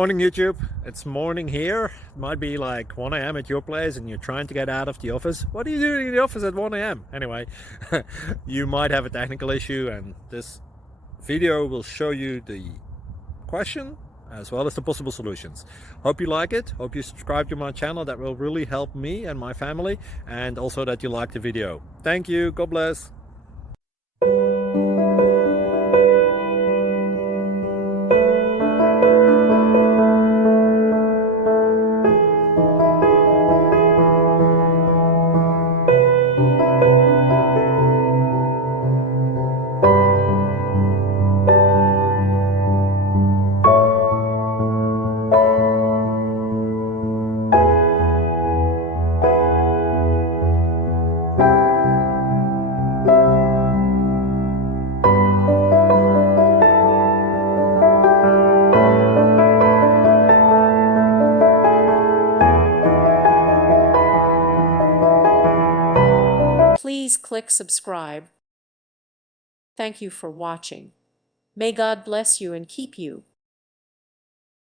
Morning YouTube, it's morning here. It might be like 1 a.m. at your place and you're trying to get out of the office. What are you doing in the office at 1 a.m.? Anyway, you might have a technical issue and this video will show you the question as well as the possible solutions. Hope you like it, hope you subscribe to my channel. That will really help me and my family, and also that you like the video. Thank you, God bless. Please click subscribe. Thank you for watching. May God bless you and keep you.